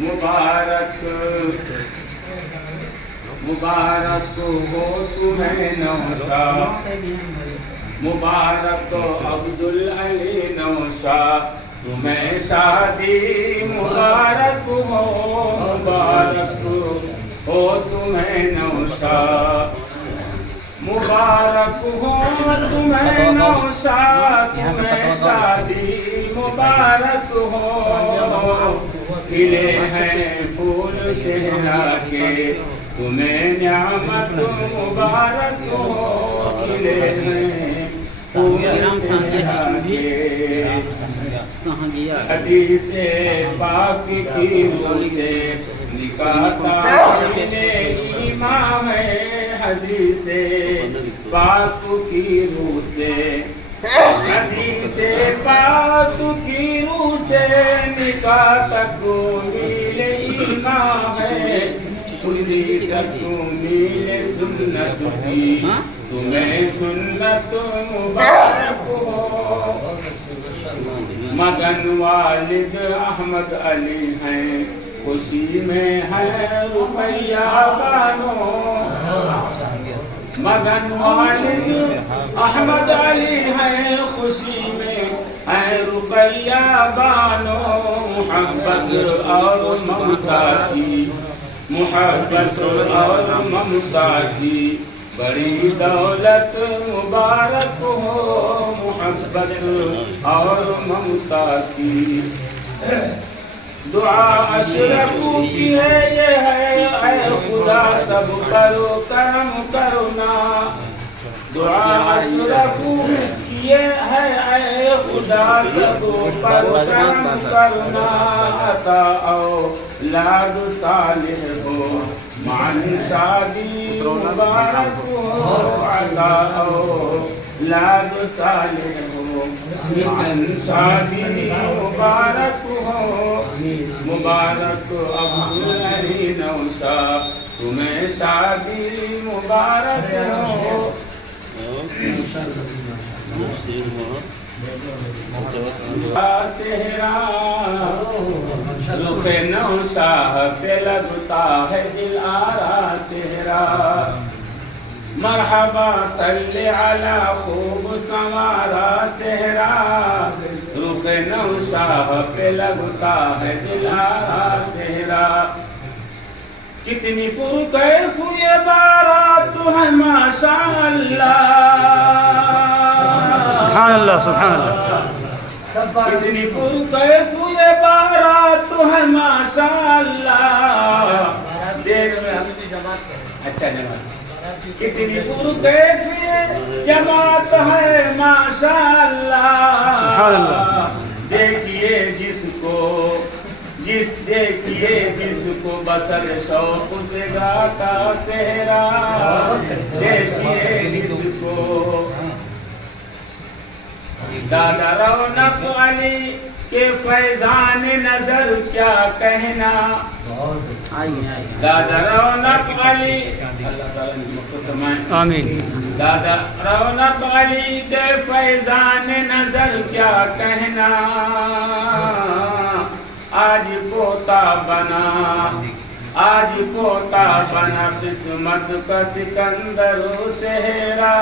مبارک مبارک ہو تمہیں نوشاد، مبارک عبدالعلی نوشاد تمہیں شادی، مبارک ہو مبارک ہو تمہیں نوشاد، مبارک ہو تمہیں نوشاد تمہیں شادی، مبارک ہو کھلے ہیں پھول صحرا کے تمہیں نعمت، مبارک ہو کھلے ہیں پھول صحرا کے، حدیث پاک کی روح سے نکاتا امام ہے، حدیث پاک کی روح سے، حدیث پاک کی روح سے نکاح تکمیل ایمان ہے، اسی تکمیل سنت کی تمہیں سنت مبارک ہو، مگن والد احمد علی ہیں خوشی میں ہے رقیہ بانو، مگن والد احمد علی ہیں خوشی میں ہے رقیہ بانو، محبت اور ممتا کی، محبت اور ممتا کی بڑی دولت، مبارک ہو محبت اور ممتا کی، دعا اشرف کی ہے یہ ہے اے خدا سب کرو کرم کرنا، دعا اشرف کی یہ ہے اے خدا سب کرو کرم کرنا، عطا اولاد صالح ہو معنی شادی، مبارک ہو عطا اولاد صالح ہو معنی شادی، مبارک ہو مبارک عبدالعلی نوشاد تمہیں شادی، مبارک ہو، صحرا رخ نوشاہ پہ لگتا ہے دل آرا صحرا، مرحبا صلی علی خوب سنوارا صحرا، رخ نوشاہ پہ لگتا ہے دل آرا صحرا، کتنی پرکیف یہ بارات ہے ماشاء اللہ، سبحان اللہ سبحان اللہ، کتنی پرکیف یہ بارات ہے ماشاء اللہ، اچھا جماعت کتنی پرکیف یہ جماعت ہے ماشاء اللہ، دیکھیے جس کو بسر شوق سے گاتا صحرا، دیکھیے جس کو دادا رونق علی کے فیضان نظر کیا کہنا، دادا رونق علی آمین، دادا رونق علی کے فیضان نظر کیا کہنا، آج پوتا بنا قسمت کا سکندر صحرا،